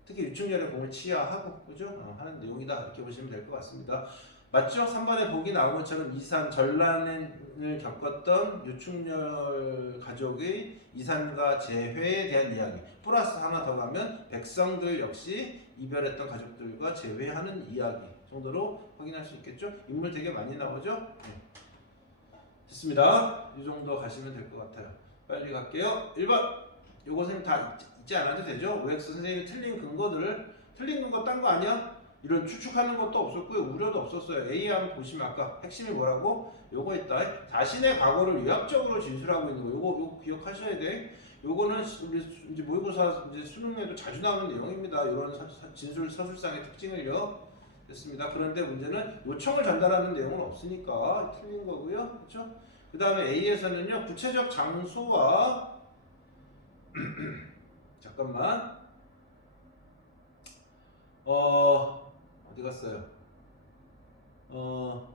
특히 유충렬의 공을 치하하고 그죠? 하는 내용이다. 이렇게 보시면 될 것 같습니다. 맞죠? 3번에 보기 나온 것처럼 이산 전란을 겪었던 유충렬 가족의 이산과 재회에 대한 이야기 플러스 하나 더 가면 백성들 역시 이별했던 가족들과 재회하는 이야기 정도로 확인할 수 있겠죠? 인물 되게 많이 나오죠? 네. 됐습니다. 이 정도 가시면 될 것 같아요. 빨리 갈게요. 1번 요것은 다 잊지 않아도 되죠? OX 선생님이 틀린 근거 딴 거 아니야? 이런 추측하는 것도 없었고요. 우려도 없었어요. A 한번 보시면 아까 핵심이 뭐라고? 요거 있다. 자신의 과거를 의학적으로 진술하고 있는 거. 요거 기억하셔야 돼. 요거는 우리 이제 모의고사 이제 수능에도 자주 나오는 내용입니다. 이런 진술 서술상의 특징을요. 됐습니다. 그런데 문제는 요청을 전달하는 내용은 없으니까 틀린 거고요. 그렇죠? 그 다음에 A에서는요, 구체적 장소와 잠깐만, 어디 갔어요?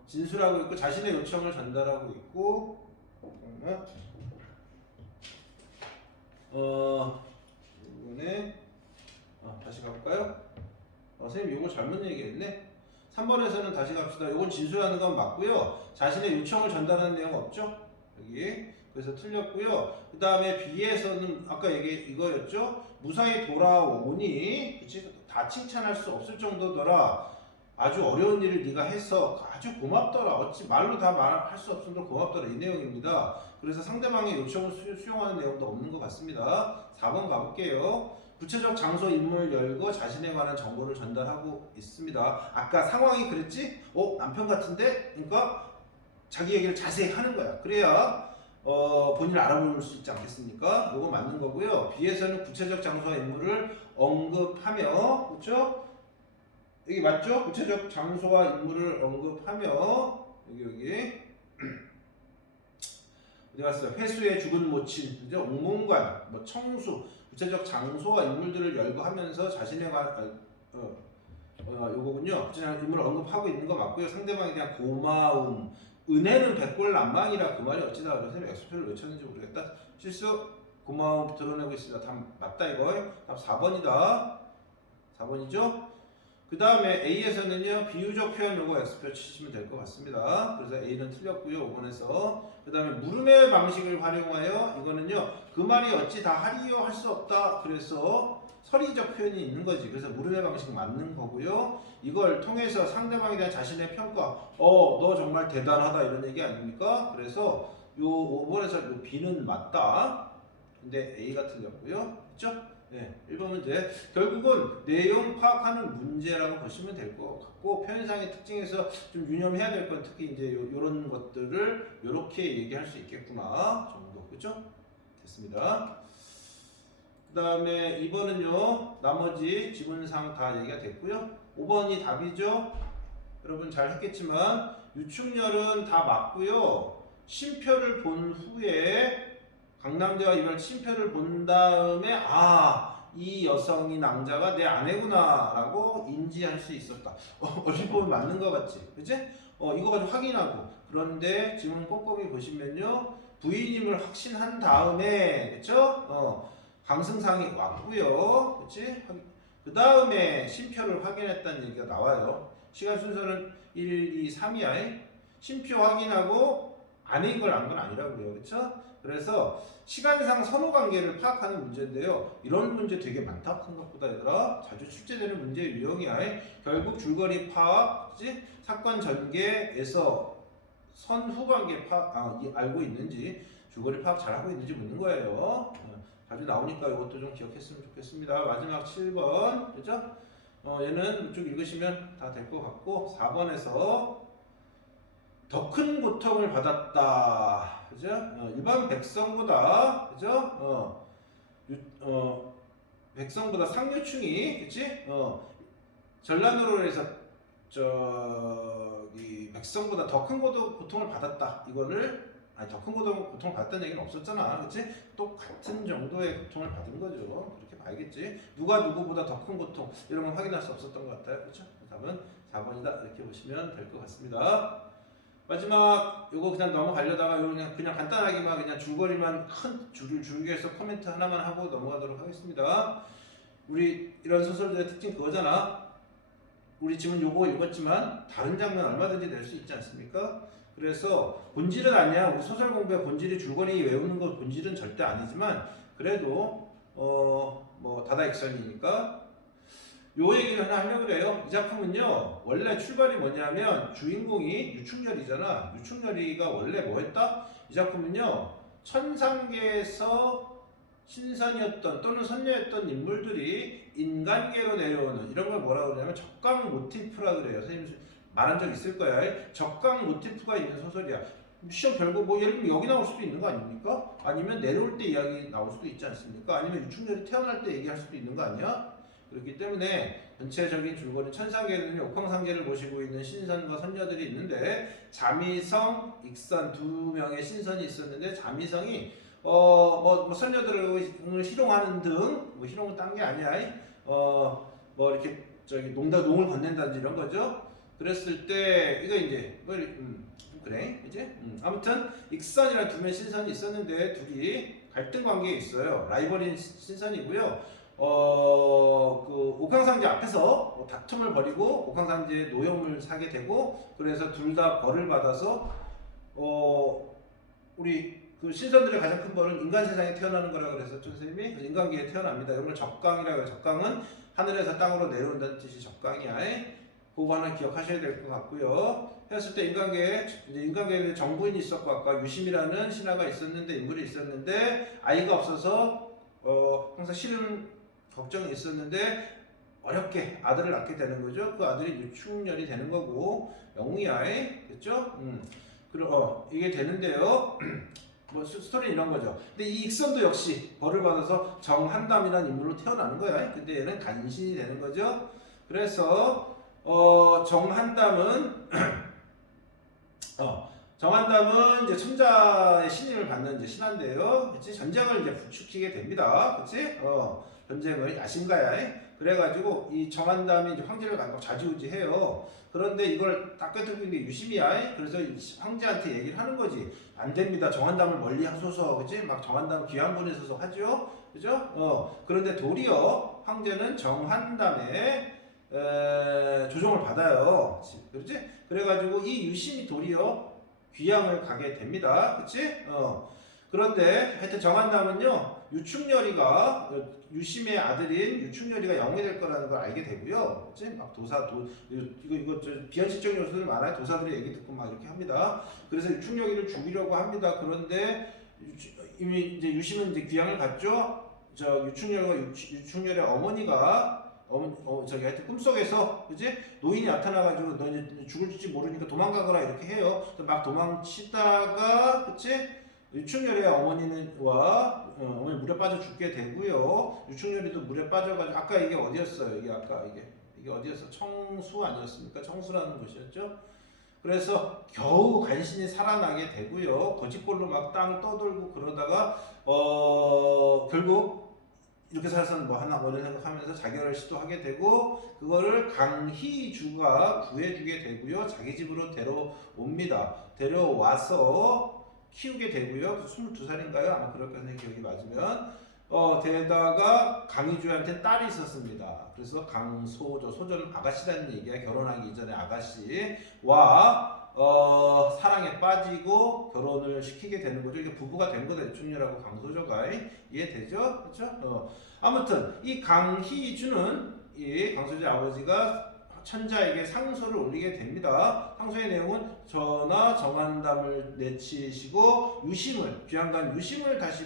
진술하고 있고 자신의 요청을 전달하고 있고, 잠깐만, 이번에 다시 가볼까요? 선생님 이거 잘못 얘기했네. 3번에서는 다시 갑시다. 이건 진술하는 건 맞고요. 자신의 요청을 전달하는 내용 없죠? 여기. 그래서 틀렸고요. 그 다음에 B에서는 아까 얘기 이거였죠? 무사히 돌아오니, 그치? 다 칭찬할 수 없을 정도더라. 아주 어려운 일을 네가 해서 아주 고맙더라. 어찌 말로 다 말할 수 없을 정도로 고맙더라. 이 내용입니다. 그래서 상대방의 요청을 수용하는 내용도 없는 것 같습니다. 4번 가볼게요. 구체적 장소, 인물 열고 자신에 관한 정보를 전달하고 있습니다. 아까 상황이 그랬지? 남편 같은데? 그러니까 자기 얘기를 자세히 하는 거야. 그래야 본인을 알아볼 수 있지 않겠습니까? 이거 맞는 거고요. B에서는 구체적 장소와 인물을 언급하며, 그렇죠? 여기 맞죠? 구체적 장소와 인물을 언급하며, 여기 어디 갔어요? 회수의 죽은 모친, 그죠? 옥문관, 뭐 청수, 구체적 장소와 인물들을 열거하면서 자신에 관한 요거군요. 구체적 인물을 언급하고 있는 거 맞고요. 상대방에 대한 고마움, 은혜는 백골난방이라 그 말이 어찌다 그래서 엑스표를 왜 쳤는지 모르겠다. 실수, 고마움 드러내고 있습니다. 답 맞다 이거. 답 4번이다. 4번이죠? 그 다음에 A에서는요, 비유적 표현 요거 X표 치시면 될 것 같습니다. 그래서 A는 틀렸고요, 5번에서. 그 다음에 물음의 방식을 활용하여, 이거는요, 그 말이 어찌 다 하리요 할 수 없다. 그래서 서리적 표현이 있는 거지. 그래서 물음의 방식 맞는 거고요. 이걸 통해서 상대방에 대한 자신의 평가, 너 정말 대단하다 이런 얘기 아닙니까? 그래서 요 5번에서 요 B는 맞다. 근데 A가 틀렸고요. 그렇죠? 네, 1번 문제. 결국은 내용 파악하는 문제라고 보시면 될 것 같고, 표현상의 특징에서 좀 유념해야 될 건 특히 이제 요런 것들을 요렇게 얘기할 수 있겠구나 정도. 그죠? 됐습니다. 그 다음에 2번은요, 나머지 지문상 다 얘기가 됐고요. 5번이 답이죠. 여러분 잘 했겠지만, 유충렬은 다 맞고요. 쉼표를 본 후에 강남자와 이별 쉼표를 본 다음에 이 여성이 낭자가 내 아내구나 라고 인지할 수 있었다. 얼핏 보면 맞는 것 같지? 그치? 이거 가지고 확인하고. 그런데 지금 꼼꼼히 보시면요, 부인임을 확신한 다음에, 그쵸? 강승상이 왔고요. 그치? 그 다음에 쉼표를 확인했다는 얘기가 나와요. 시간 순서는 1, 2, 3이야. 쉼표 확인하고 아닌 걸 안 건 아니라고 그래요. 그쵸? 그래서 시간상 선호 관계를 파악하는 문제인데요. 이런 문제 되게 많다. 생각보다 얘들아. 자주 출제되는 문제의 유형이야. 결국 줄거리 파악, 그치? 사건 전개에서 선후 관계 파악, 알고 있는지, 줄거리 파악 잘하고 있는지 묻는 거예요. 자주 나오니까 이것도 좀 기억했으면 좋겠습니다. 마지막 7번. 그죠? 얘는 쭉 읽으시면 다 될 것 같고, 4번에서 더 큰 고통을 받았다. 그죠? 일반 백성보다, 그죠? 백성보다 상류층이, 그치? 전란으로 해서, 백성보다 더 큰 고통을 받았다. 이거를, 더 큰 고통을 받았다는 얘기는 없었잖아. 그치? 똑같은 정도의 고통을 받은 거죠. 그렇게 봐야겠지. 누가 누구보다 더 큰 고통, 이런 건 확인할 수 없었던 것 같아요. 그쵸? 답은 4번이다. 이렇게 보시면 될 것 같습니다. 마지막 요거 그냥 넘어가려다가 요 그냥 간단하게만 그냥 줄거리만 큰 줄기에서 코멘트 하나만 하고 넘어가도록 하겠습니다. 우리 이런 소설들의 특징 그거잖아. 우리 지금 요거 읽었지만 다른 장면 얼마든지 낼 수 있지 않습니까? 그래서 본질은 아니야. 우리 소설 공부의 본질이 줄거리 외우는 거 본질은 절대 아니지만 그래도 뭐 다다익선이니까 요 얘기를 하나 하려고 그래요. 이 작품은요, 원래 출발이 뭐냐면 주인공이 유충렬이잖아. 유충렬이가 원래 뭐 했다? 이 작품은요, 천상계에서 신선이었던 또는 선녀였던 인물들이 인간계로 내려오는 이런 걸 뭐라고 그러냐면 적강 모티프라 그래요. 선생님 말한 적 있을 거야. 적강 모티프가 있는 소설이야. 시험 별거 뭐 예를 들면 여기 나올 수도 있는 거 아닙니까? 아니면 내려올 때 이야기 나올 수도 있지 않습니까? 아니면 유충렬이 태어날 때 얘기할 수도 있는 거 아니야? 그렇기 때문에 전체적인 줄거리 천상계는 옥황상제를 모시고 있는 신선과 선녀들이 있는데 자미성, 익선 두 명의 신선이 있었는데 자미성이 뭐 선녀들을 희롱하는 등 뭐 희롱은 딴 게 아니야. 뭐 이렇게 저기 농을 건넨다든지 이런 거죠. 그랬을 때 이거 이제 뭐 그래 이제 아무튼 익선이랑 두 명의 신선이 있었는데 둘이 갈등 관계에 있어요. 라이벌인 신선이고요. 그 옥황상제 앞에서 다툼을 벌이고 옥황상제의 노여움을 사게 되고 그래서 둘 다 벌을 받아서 우리 그 신선들의 가장 큰 벌은 인간 세상에 태어나는 거라고 그랬었죠 선생님이. 그래서 인간계에 태어납니다. 이걸 적강이라고 해요. 적강은 하늘에서 땅으로 내려온다는 뜻이 적강이야. 그거 하나 기억하셔야 될 것 같고요. 했을 때 인간계에 정부인이 있었고 아까 유심이라는 신하가 있었는데 인물이 있었는데 아이가 없어서 항상 싫은 걱정이 있었는데 어렵게 아들을 낳게 되는 거죠. 그 아들이 유충렬이 되는 거고 영웅이야, 그렇죠? 이게 되는데요. 뭐 스토리 이런 거죠. 근데 이 익선도 역시 벌을 받아서 정한담이라는 인물로 태어나는 거야. 근데 얘는 간신이 되는 거죠. 그래서 정한담은 정한담은 이제 천자의 신임을 받는 이제 신한데요. 그치? 전쟁을 이제 부추기게 됩니다. 그치? 전쟁을 야심가야. 그래가지고 이 정한담이 이제 황제를 갖고 좌지우지해요. 그런데 이걸 딱 꿰뚫고 있는 게 유심이야. 그래서 황제한테 얘기를 하는 거지. 안 됩니다. 정한담을 멀리 하소서. 그치? 막 정한담 귀양 보내소서 하죠. 그죠? 그런데 도리어 황제는 정한담의 조종을 받아요. 그렇지? 그래가지고 이 유심이 도리어 귀양을 가게 됩니다. 그치? 그런데 하여튼 정한담은요, 유심의 아들인 유충렬이가 영웅이 될 거라는 걸 알게 되고요. 그치? 막 이거 비현실적 요소들 많아요. 도사들의 얘기 듣고 막 이렇게 합니다. 그래서 유충렬이를 죽이려고 합니다. 그런데 이미 이제 유심은 이제 귀양을 갔죠. 유충렬의 어머니가 하여튼 꿈속에서, 그지? 노인이 나타나가지고, 너 이제 죽을지 모르니까 도망가거라, 이렇게 해요. 막 도망치다가, 그치? 유충렬의 어머니 물에 빠져 죽게 되고요. 유충렬이도 물에 빠져가지고, 아까 이게 어디였어요? 이게 어디였어? 청수 아니었습니까? 청수라는 곳이었죠? 그래서 겨우 간신히 살아나게 되고요. 거짓골로 막 땅을 떠돌고 그러다가, 결국, 이렇게 살아서는 뭐 하나 어느 생각하면서 자결을 시도하게 되고 그거를 강희주가 구해주게 되고요. 자기 집으로 데려옵니다. 데려와서 키우게 되고요. 22살인가요? 아마 그럴 거예요. 기억이 맞으면. 게다가 강희주한테 딸이 있었습니다. 그래서 강소조, 소조는 아가씨라는 얘기야. 결혼하기 이전에 아가씨와 사랑에 빠지고 결혼을 시키게 되는 거죠. 이게 부부가 된 거다. 유충렬하고 강소조가. 이해되죠? 그렇죠? 아무튼 이 강희주는 이 강소조의 아버지가 천자에게 상소를 올리게 됩니다. 상소의 내용은 전하 정한담을 내치시고 귀양간 유심을 다시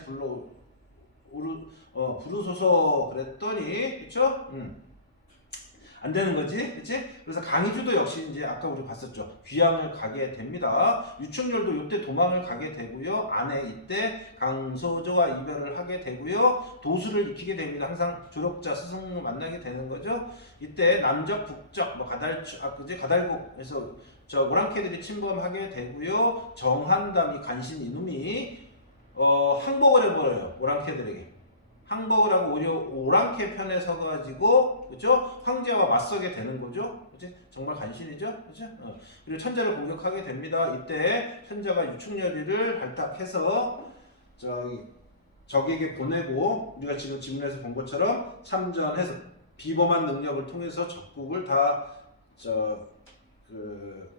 부르소서 그랬더니, 그쵸? 안 되는 거지, 그치? 그래서 강희주도 역시 이제 아까 우리 봤었죠. 귀양을 가게 됩니다. 유충렬도 이때 도망을 가게 되고요. 아내 이때 강소조와 이별을 하게 되고요. 도수를 익히게 됩니다. 항상 졸업자 스승을 만나게 되는 거죠. 이때 남적, 북적, 뭐 가달국에서 오랑캐들이 침범하게 되고요. 정한담이 간신 이놈이 항복을 해버려요. 오랑캐들에게. 항복을 하고 오히려 오랑캐 편에 서가지고, 그죠? 황제와 맞서게 되는 거죠. 그치? 정말 간신이죠. 그죠? 그리고 천자를 공격하게 됩니다. 이때 천자가 유충렬이를 발탁해서 적에게 보내고, 우리가 지금 지문에서 본 것처럼 참전해서 비범한 능력을 통해서 적국을 다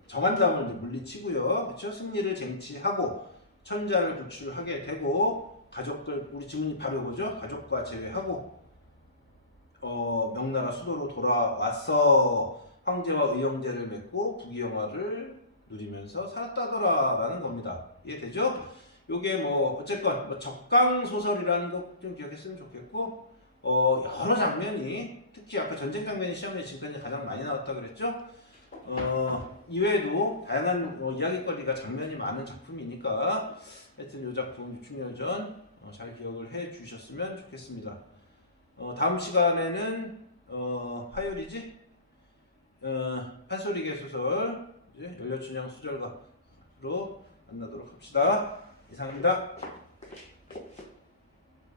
정한담을 물리치고요. 그렇죠? 승리를 쟁취하고 천자를 구출하게 되고, 가족들, 우리 지문이 바로 보죠. 가족과 제외하고 명나라 수도로 돌아와서 황제와 의형제를 맺고 부귀영화를 누리면서 살았다더라라는 겁니다. 이해되죠? 요게 뭐 어쨌건 뭐 적강소설이라는 거 좀 기억했으면 좋겠고, 여러 장면이, 특히 아까 전쟁 장면이 시험에 지금까지 가장 많이 나왔다 그랬죠? 이외에도 다양한 이야기거리가 장면이 많은 작품이니까 하여튼 이 작품 유충렬전 잘 기억을 해 주셨으면 좋겠습니다. 다음 시간에는 화요일이지? 판소리 개소설 이제 연료춘향 수절가로 만나도록 합시다. 이상입니다.